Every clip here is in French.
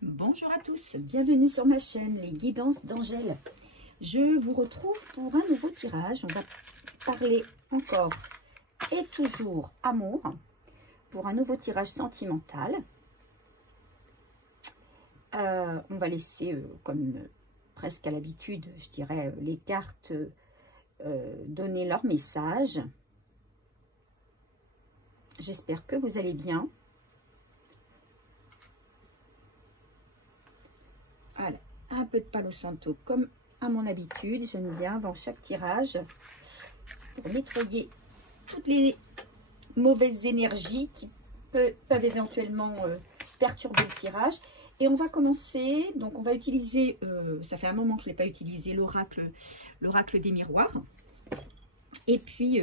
Bonjour à tous, bienvenue sur ma chaîne Les Guidances d'Angèle. Je vous retrouve pour un nouveau tirage. On va parler encore et toujours amour pour un nouveau tirage sentimental. On va laisser, comme presque à l'habitude, je dirais, les cartes donner leur message. J'espère que vous allez bien. Voilà, un peu de Palo Santo comme à mon habitude. J'aime bien avant chaque tirage pour nettoyer toutes les mauvaises énergies qui peuvent éventuellement perturber le tirage. Et on va commencer, donc on va utiliser, ça fait un moment que je ne l'ai pas utilisé, l'oracle des miroirs. Et puis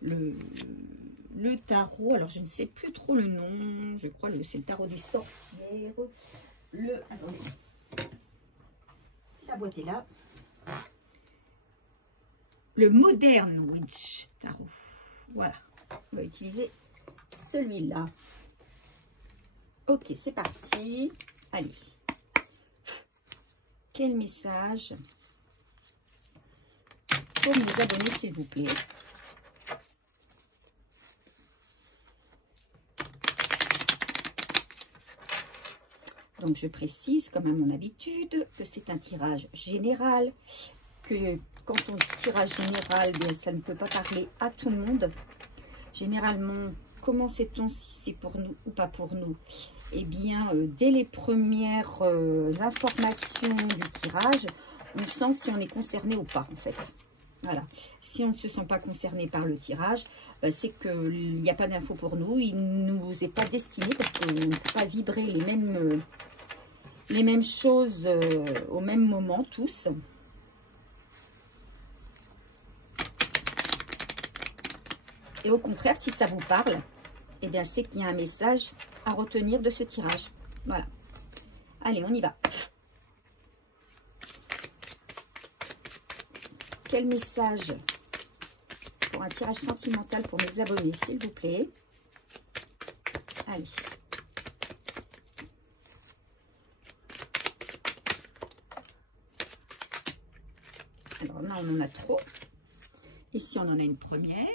le tarot, alors je ne sais plus trop le nom, je crois que c'est le tarot des sorcières. Attendez, la boîte est là. Le Modern Witch Tarot. Voilà, on va utiliser celui-là. Ok, c'est parti. Allez. Quel message pour mes abonnés, s'il vous plaît? Donc, je précise, comme à mon habitude, que c'est un tirage général, que quand on dit tirage général, bien, ça ne peut pas parler à tout le monde. Généralement, comment sait-on si c'est pour nous ou pas pour nous? Eh bien, dès les premières informations du tirage, on sent si on est concerné ou pas, en fait. Voilà. Si on ne se sent pas concerné par le tirage, c'est qu'il n'y a pas d'info pour nous. Il ne nous est pas destiné parce qu'on ne peut pas vibrer les mêmes choses au même moment, tous. Et au contraire, si ça vous parle, eh bien, c'est qu'il y a un message à retenir de ce tirage. Voilà. Allez, on y va. Quel message pour un tirage sentimental pour mes abonnés, s'il vous plaît? Allez. Alors là, on en a trop. Ici, on en a une première.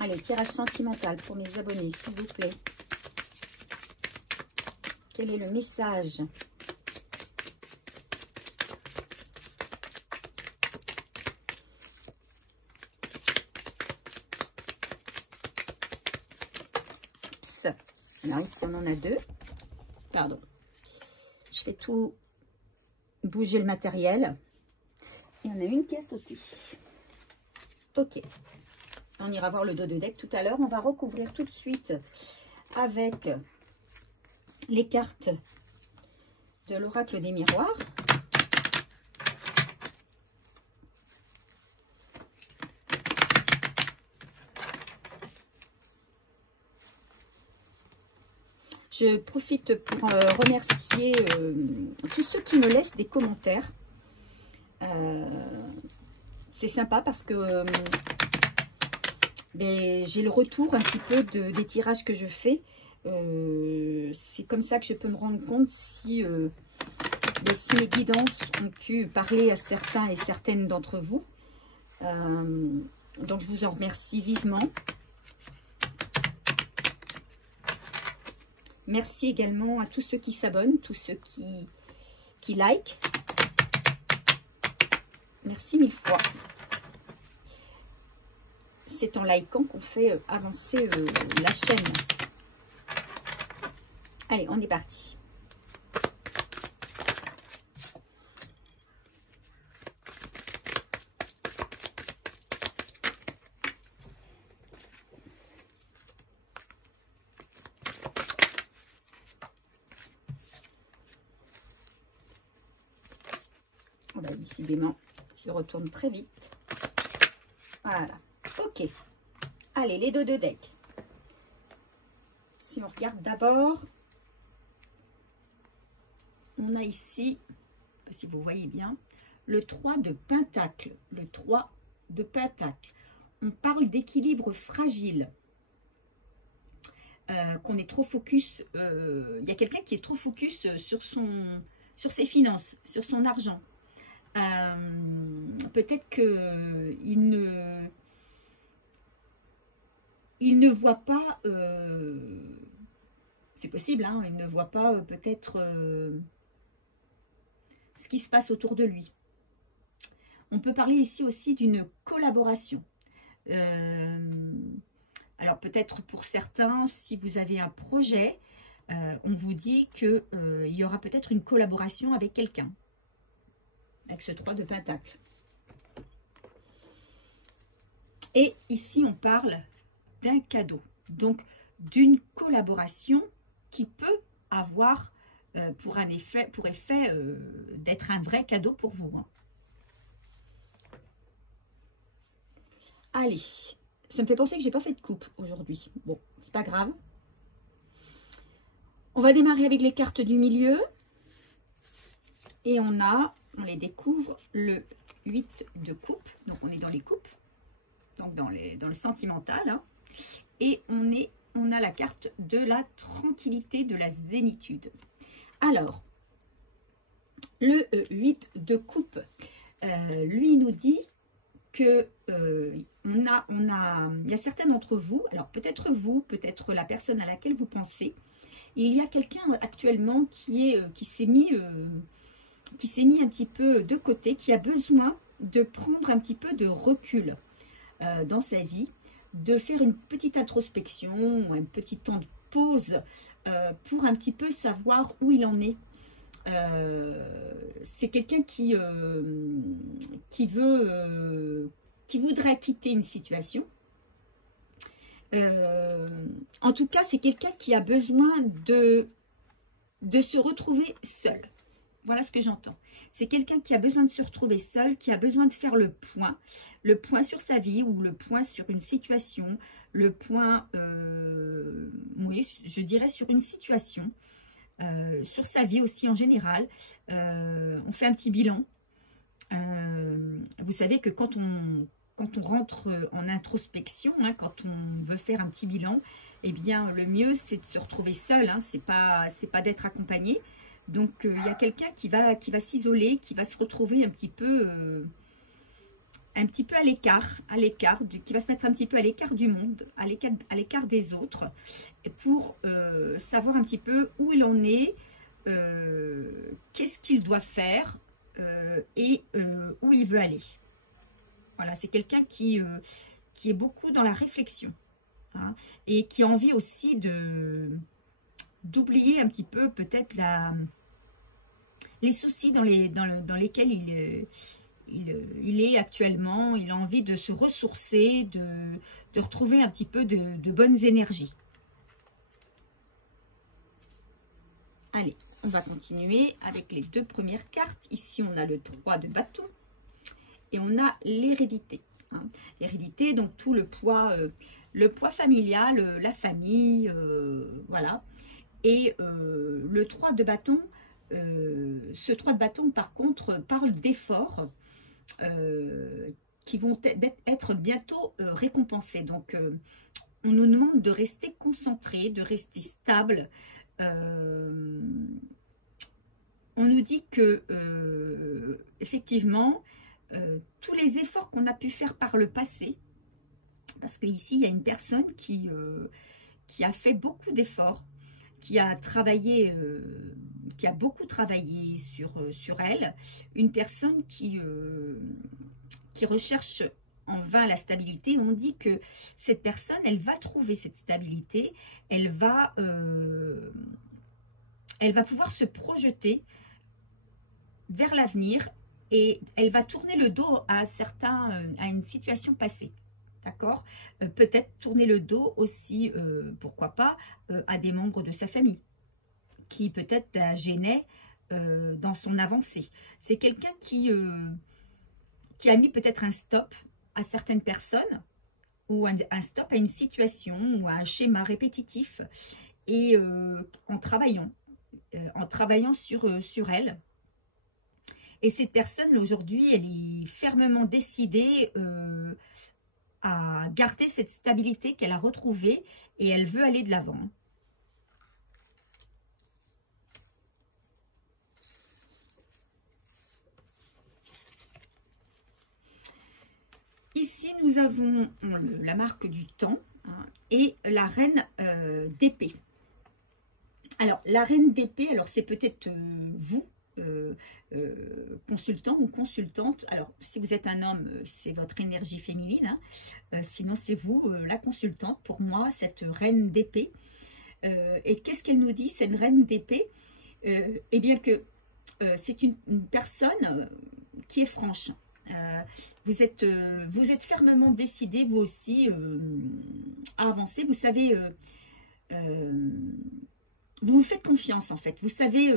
Allez, tirage sentimental pour mes abonnés, s'il vous plaît. Quel est le message? Alors ici, on en a deux. Pardon. Je fais tout bouger le matériel. Et on a une qui a sauté. Ok. On ira voir le dos de deck tout à l'heure. On va recouvrir tout de suite avec les cartes de l'oracle des miroirs. Je profite pour remercier tous ceux qui me laissent des commentaires. C'est sympa parce que j'ai le retour un petit peu des tirages que je fais. C'est comme ça que je peux me rendre compte si mes guidances ont pu parler à certains et certaines d'entre vous. Donc, je vous en remercie vivement. Merci également à tous ceux qui s'abonnent, tous ceux qui like. Merci mille fois. C'est en likant qu'on fait avancer la chaîne. Allez, on est parti. Décidément, il retourne très vite. Voilà. Ok. Allez, les deux de deck. Si on regarde d'abord, on a ici, je ne sais pas si vous voyez bien, le 3 de Pentacle. Le 3 de Pentacle. On parle d'équilibre fragile. Qu'on est trop focus. Il y a quelqu'un qui est trop focus sur ses finances, sur son argent. Peut-être qu'il ne voit pas, c'est possible, hein, il ne voit pas peut-être ce qui se passe autour de lui. On peut parler ici aussi d'une collaboration. Alors peut-être pour certains, si vous avez un projet, on vous dit qu'il y aura peut-être une collaboration avec quelqu'un. Avec ce 3 de Pentacle. Et ici, on parle d'un cadeau. Donc, d'une collaboration qui peut avoir pour effet d'être un vrai cadeau pour vous. Hein. Allez, ça me fait penser que j'ai pas fait de coupe aujourd'hui. Bon, c'est pas grave. On va démarrer avec les cartes du milieu. Et on les découvre, le 8 de coupe. Donc, on est dans les coupes. Donc, dans le sentimental. Hein. Et on a la carte de la tranquillité, de la zénitude. Alors, le 8 de coupe, lui nous dit que il y a certains d'entre vous, alors peut-être vous, peut-être la personne à laquelle vous pensez, il y a quelqu'un actuellement qui s'est mis un petit peu de côté, qui a besoin de prendre un petit peu de recul dans sa vie, de faire une petite introspection, un petit temps de pause pour un petit peu savoir où il en est. C'est quelqu'un qui voudrait quitter une situation. En tout cas, c'est quelqu'un qui a besoin de se retrouver seul. Voilà ce que j'entends. C'est quelqu'un qui a besoin de se retrouver seul, qui a besoin de faire le point sur sa vie ou le point sur une situation, le point, oui, je dirais sur une situation, sur sa vie aussi en général. On fait un petit bilan. Vous savez que quand on rentre en introspection, hein, quand on veut faire un petit bilan, eh bien, le mieux, c'est de se retrouver seul. Hein, c'est pas d'être accompagné. Donc, il y a quelqu'un qui va s'isoler, qui va se retrouver un petit peu à l'écart, qui va se mettre un petit peu à l'écart du monde, à l'écart des autres, pour savoir un petit peu où il en est, qu'est-ce qu'il doit faire et où il veut aller. Voilà, c'est quelqu'un qui est beaucoup dans la réflexion, hein, et qui a envie aussi d'oublier un petit peu peut-être les soucis dans lesquels il est actuellement. Il a envie de se ressourcer, de retrouver un petit peu de bonnes énergies. Allez, on va continuer avec les deux premières cartes. Ici, on a le 3 de bâton et on a l'hérédité. Hein. L'hérédité, donc tout le poids familial, la famille, voilà. Et le 3 de bâton, ce 3 de bâton, par contre, parle d'efforts qui vont être bientôt récompensés. Donc, on nous demande de rester concentré, de rester stable. On nous dit que, effectivement, tous les efforts qu'on a pu faire par le passé, parce qu'ici, il y a une personne qui a fait beaucoup d'efforts, qui a travaillé, qui a beaucoup travaillé sur elle, une personne qui recherche en vain la stabilité. On dit que cette personne, elle va trouver cette stabilité, elle va pouvoir se projeter vers l'avenir et elle va tourner le dos à une situation passée. D'accord? Peut-être tourner le dos aussi, pourquoi pas, à des membres de sa famille qui peut-être la gênaient dans son avancée. C'est quelqu'un qui a mis peut-être un stop à certaines personnes, ou un stop à une situation, ou à un schéma répétitif, et en travaillant sur elle. Et cette personne, aujourd'hui, elle est fermement décidée à garder cette stabilité qu'elle a retrouvée, et elle veut aller de l'avant. Ici, nous avons la marque du temps, hein, et la reine d'épée. Alors, la reine d'épée, alors c'est peut-être vous, consultant ou consultante. Alors, si vous êtes un homme, c'est votre énergie féminine, hein. Sinon, c'est vous, la consultante. Pour moi, cette reine d'épée. Et qu'est-ce qu'elle nous dit, cette reine d'épée? Eh bien que c'est une personne qui est franche. Vous êtes fermement décidé, vous aussi, à avancer. Vous savez, vous vous faites confiance, en fait. Vous savez,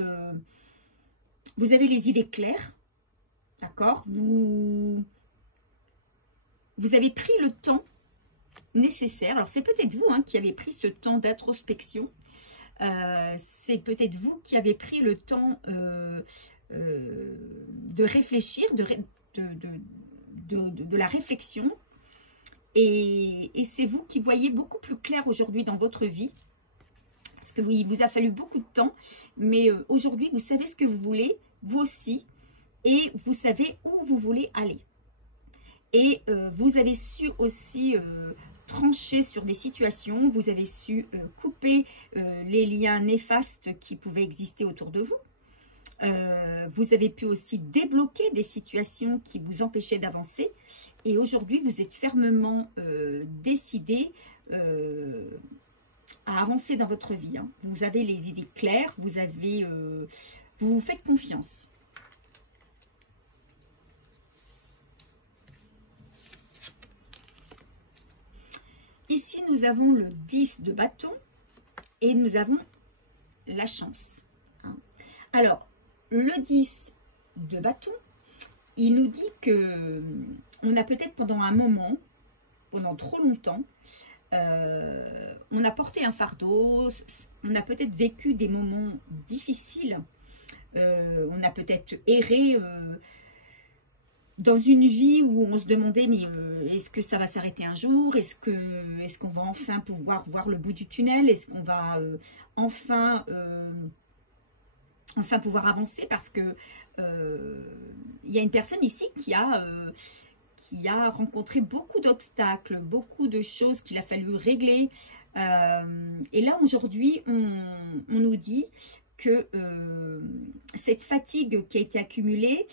vous avez les idées claires, d'accord? Vous avez pris le temps nécessaire. Alors, c'est peut-être vous, hein, qui avez pris ce temps d'introspection. C'est peut-être vous qui avez pris le temps de réfléchir, de la réflexion. Et c'est vous qui voyez beaucoup plus clair aujourd'hui dans votre vie. Parce que oui, il vous a fallu beaucoup de temps. Mais aujourd'hui, vous savez ce que vous voulez, vous aussi. Et vous savez où vous voulez aller. Et vous avez su aussi trancher sur des situations. Vous avez su couper les liens néfastes qui pouvaient exister autour de vous. Vous avez pu aussi débloquer des situations qui vous empêchaient d'avancer. Et aujourd'hui, vous êtes fermement décidé à avancer dans votre vie, hein. Vous avez les idées claires, vous vous faites confiance. Ici, nous avons le 10 de bâton et nous avons la chance, hein. Alors, le 10 de bâton, il nous dit que on a peut-être pendant un moment, pendant trop longtemps, on a porté un fardeau, on a peut-être vécu des moments difficiles, on a peut-être erré dans une vie où on se demandait, mais est-ce que ça va s'arrêter un jour? Est-ce qu'on va enfin pouvoir voir le bout du tunnel? Est-ce qu'on va enfin pouvoir avancer? Parce que il y a une personne ici qui a rencontré beaucoup d'obstacles, beaucoup de choses qu'il a fallu régler. Et là, aujourd'hui, on nous dit que cette fatigue qui a été accumulée,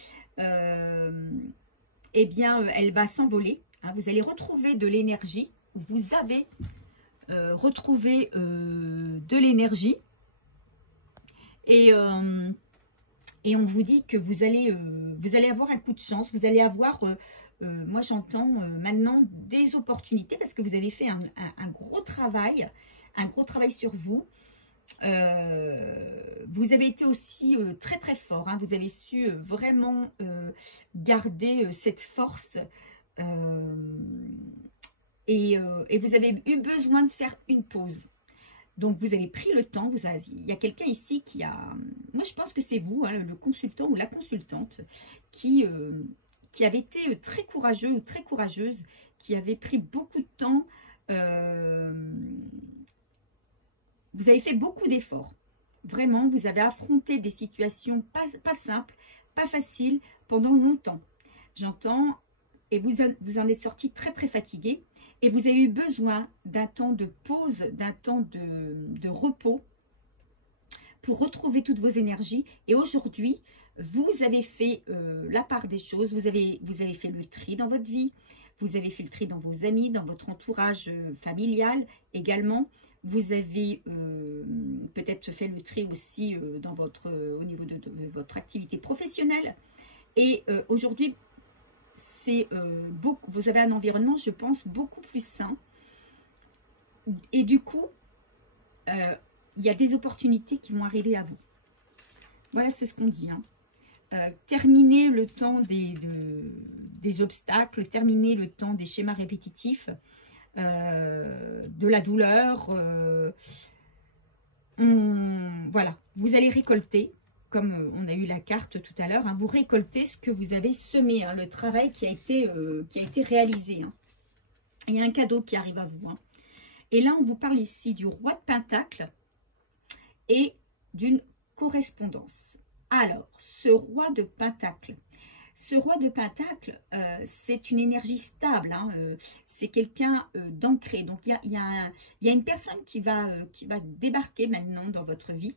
eh bien, elle va s'envoler, hein. Vous allez retrouver de l'énergie. Vous avez retrouvé de l'énergie. Et on vous dit que vous allez avoir un coup de chance. Vous allez avoir, moi j'entends maintenant des opportunités parce que vous avez fait un gros travail sur vous. Vous avez été aussi très très fort, hein. Vous avez su vraiment garder cette force et vous avez eu besoin de faire une pause. Donc vous avez pris le temps, il y a quelqu'un ici qui a, moi je pense que c'est vous, hein, le consultant ou la consultante qui avait été très courageux ou très courageuse, qui avait pris beaucoup de temps. Vous avez fait beaucoup d'efforts. Vraiment, vous avez affronté des situations pas simples, pas faciles pendant longtemps. J'entends, et vous en êtes sorti très très fatigué. Et vous avez eu besoin d'un temps de pause, d'un temps de repos pour retrouver toutes vos énergies. Et aujourd'hui, vous avez fait la part des choses. Vous avez fait le tri dans votre vie. Vous avez fait le tri dans vos amis, dans votre entourage familial également. Vous avez peut-être fait le tri aussi au niveau de votre activité professionnelle. Et aujourd'hui, vous avez un environnement, je pense, beaucoup plus sain. Et du coup, il y a des opportunités qui vont arriver à vous. Voilà, c'est ce qu'on dit, hein. terminer le temps des obstacles, terminer le temps des schémas répétitifs, de la douleur. Voilà, vous allez récolter, comme on a eu la carte tout à l'heure, hein, vous récoltez ce que vous avez semé, hein, le travail qui a été réalisé. Hein. Il y a un cadeau qui arrive à vous. Hein. Et là, on vous parle ici du roi de Pentacle et d'une correspondance. Alors, ce roi de Pentacle, c'est une énergie stable, hein, c'est quelqu'un d'ancré. Donc, il y a une personne qui va débarquer maintenant dans votre vie.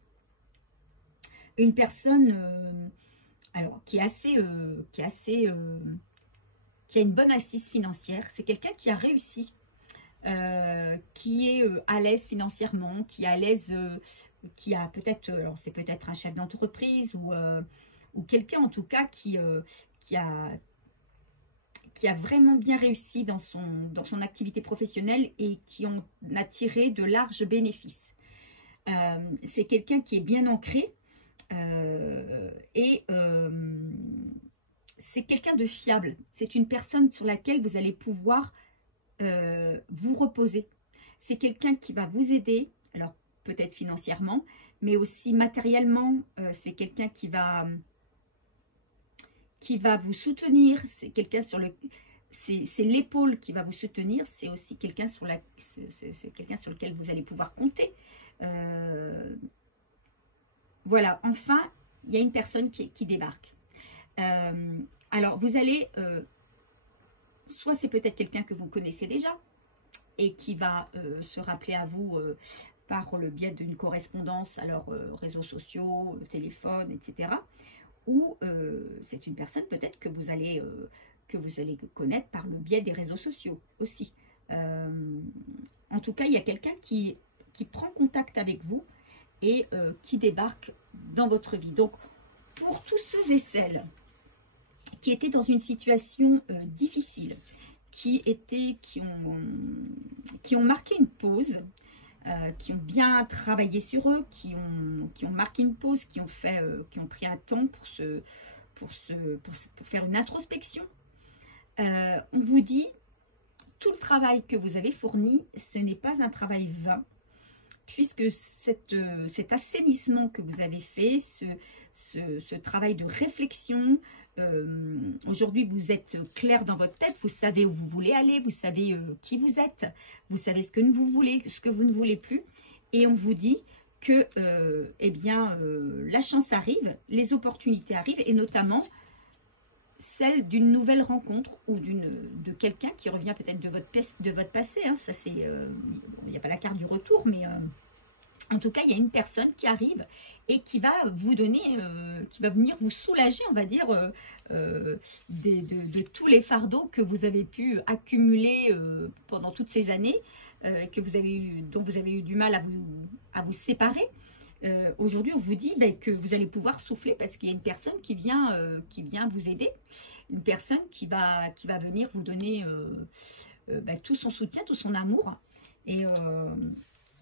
Une personne alors, qui a une bonne assise financière. C'est quelqu'un qui a réussi, qui est à l'aise financièrement, qui est à l'aise, qui a peut-être, alors c'est peut-être un chef d'entreprise ou quelqu'un en tout cas qui a vraiment bien réussi dans son activité professionnelle et qui en a tiré de larges bénéfices. C'est quelqu'un qui est bien ancré et c'est quelqu'un de fiable. C'est une personne sur laquelle vous allez pouvoir vous reposer. C'est quelqu'un qui va vous aider, alors peut-être financièrement, mais aussi matériellement. C'est quelqu'un qui va vous soutenir. C'est quelqu'un sur le... C'est l'épaule qui va vous soutenir. C'est aussi quelqu'un sur lequel vous allez pouvoir compter. Voilà, enfin, il y a une personne qui débarque. Alors, vous allez... soit c'est peut-être quelqu'un que vous connaissez déjà et qui va se rappeler à vous par le biais d'une correspondance, alors réseaux sociaux, téléphone, etc. Ou c'est une personne peut-être que vous allez connaître par le biais des réseaux sociaux aussi. En tout cas, il y a quelqu'un qui prend contact avec vous et qui débarque dans votre vie. Donc, pour tous ceux et celles qui étaient dans une situation difficile, qui ont marqué une pause, qui ont bien travaillé sur eux, qui ont marqué une pause, qui ont pris un temps pour faire une introspection, on vous dit, tout le travail que vous avez fourni, ce n'est pas un travail vain, puisque cet assainissement que vous avez fait, ce travail de réflexion, aujourd'hui vous êtes clair dans votre tête, vous savez où vous voulez aller, vous savez qui vous êtes, vous savez ce que vous voulez, ce que vous ne voulez plus, et on vous dit que la chance arrive, les opportunités arrivent, et notamment celle d'une nouvelle rencontre ou de quelqu'un qui revient peut-être de votre passé. Hein. Ça, c'est, il n'y a pas la carte du retour, mais en tout cas, il y a une personne qui arrive et qui va vous donner, qui va venir vous soulager, on va dire, de tous les fardeaux que vous avez pu accumuler pendant toutes ces années, dont vous avez eu du mal à vous séparer. Aujourd'hui, on vous dit que vous allez pouvoir souffler parce qu'il y a une personne qui vient vous aider, une personne qui va venir vous donner tout son soutien, tout son amour.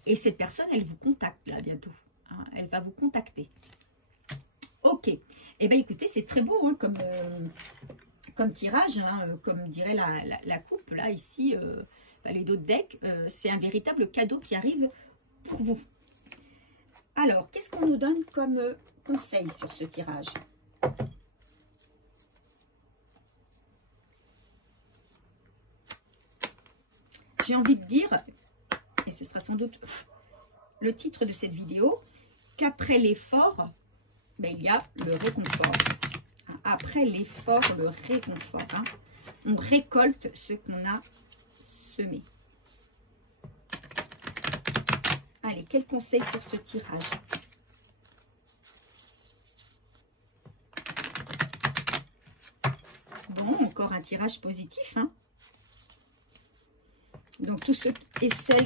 Et cette personne, elle vous contacte là bientôt. Hein, elle va vous contacter. Ok. Eh bien, écoutez, c'est très beau hein, comme tirage, hein, comme dirait la coupe là, ici, les dos de deck. C'est un véritable cadeau qui arrive pour vous. Alors, qu'est-ce qu'on nous donne comme conseil sur ce tirage? J'ai envie de dire, et ce sera sans doute le titre de cette vidéo, qu'après l'effort, il y a le réconfort. Après l'effort, le réconfort. Hein. On récolte ce qu'on a semé. Allez, quel conseil sur ce tirage? Bon, encore un tirage positif. Hein. Donc, tous ceux et celles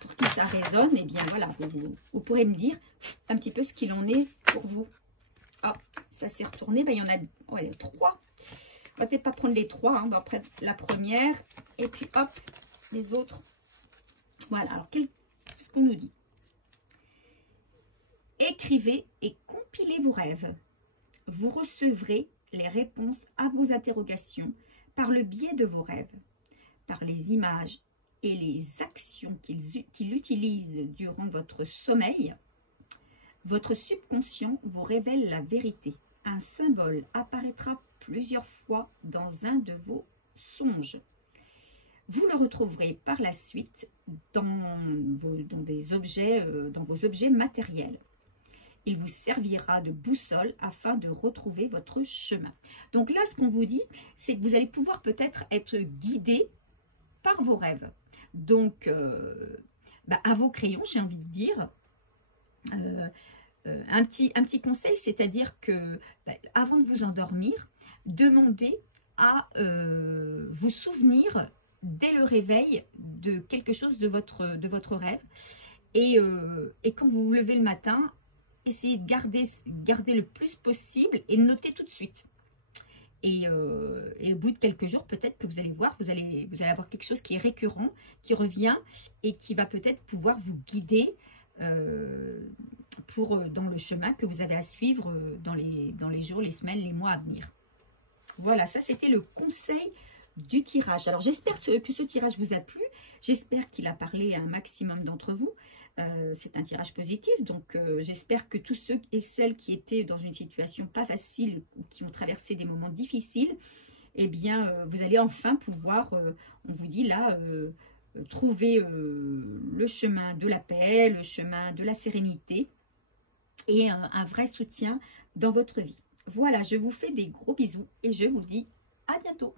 pour qui ça résonne, eh bien, voilà, vous pourrez me dire un petit peu ce qu'il en est pour vous. Ah, ça s'est retourné. Il y en a 3. On va peut-être pas prendre les 3. Hein. On va prendre la première. Et puis, hop, les autres. Voilà, alors qu'est-ce qu'on nous dit? Écrivez et compilez vos rêves. vous recevrez les réponses à vos interrogations par le biais de vos rêves, par les images et les actions qu'il utilise durant votre sommeil. Votre subconscient vous révèle la vérité. Un symbole apparaîtra plusieurs fois dans un de vos songes. Vous le retrouverez par la suite dans vos objets matériels. Il vous servira de boussole afin de retrouver votre chemin. Donc là, ce qu'on vous dit, c'est que vous allez pouvoir peut-être être guidé par vos rêves. Donc, à vos crayons, j'ai envie de dire, un petit conseil, c'est-à-dire que avant de vous endormir, demandez à vous souvenir dès le réveil de quelque chose de votre rêve. Et quand vous vous levez le matin, essayez de garder le plus possible et noter tout de suite. Et au bout de quelques jours, peut-être que vous allez voir, vous allez avoir quelque chose qui est récurrent, qui revient et qui va peut-être pouvoir vous guider dans le chemin que vous avez à suivre dans les jours, les semaines, les mois à venir. Voilà, ça c'était le conseil du tirage. Alors j'espère que ce tirage vous a plu, j'espère qu'il a parlé à un maximum d'entre vous. C'est un tirage positif, donc j'espère que tous ceux et celles qui étaient dans une situation pas facile ou qui ont traversé des moments difficiles, eh bien vous allez enfin pouvoir, on vous dit là, trouver le chemin de la paix, le chemin de la sérénité et un vrai soutien dans votre vie. Voilà, je vous fais des gros bisous et je vous dis à bientôt.